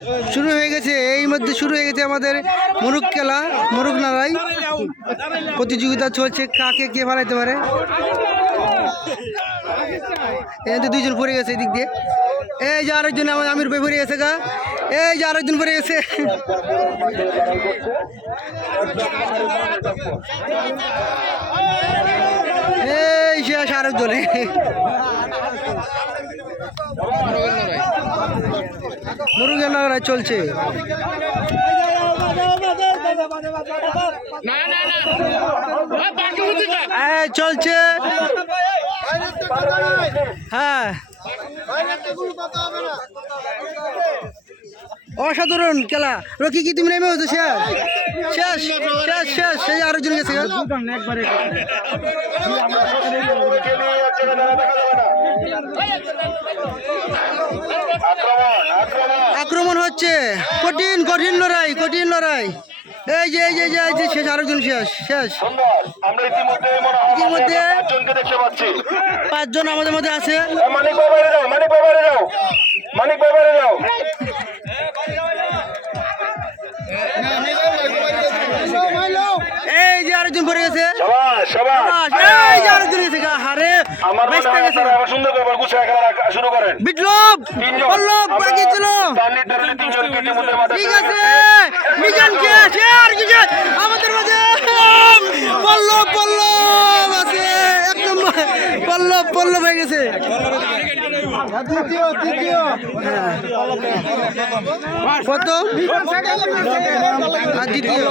শুরু হয়ে গেছে, এই মধ্যে শুরু হয়ে গেছে আমাদের মুরুগ খেলা, মুরুগ নাড়াই প্রতিযোগিতা চলছে, কাকে কে ভাড়াইতে পারে। এই তো দুইজন পড়ে গেছে এদিক দিয়ে, এই যে আরেকজন আমার আমির ভাই পড়ে গেছে গা, এই যে আরেকজন পড়ে গেছে। এই শেষ আরেকজনে। মুরুগের লড়াই চলছে। চলছে, হ্যাঁ অসাধারণ খেলা। রকি কি তুমি নেমে হতো? শেষ শেষ শেষ শেষ সেই আরেকজন গেছে। আক্রমণ হচ্ছে, কঠিন কঠিন লড়াই, কঠিন লড়াই। এই যে এই যে এই যে শেষ আরেকজন শেষ শেষ। ইতিমধ্যে 5 জন আমাদের মধ্যে আছে। এই যে আরেকজন পড়ে গেছে, এই যে আরেকজন গেছে গা, হারে বিপ্লব পল্লব বাকি ছিল। ঠিক আছে, মিজান শেষ, আর কিছু আমাদের মাঝে পল্লব পল্লব আছে, 1 নম্বর পল্লব পল্লব হয়ে গেছে। কত আর দ্বিতীয়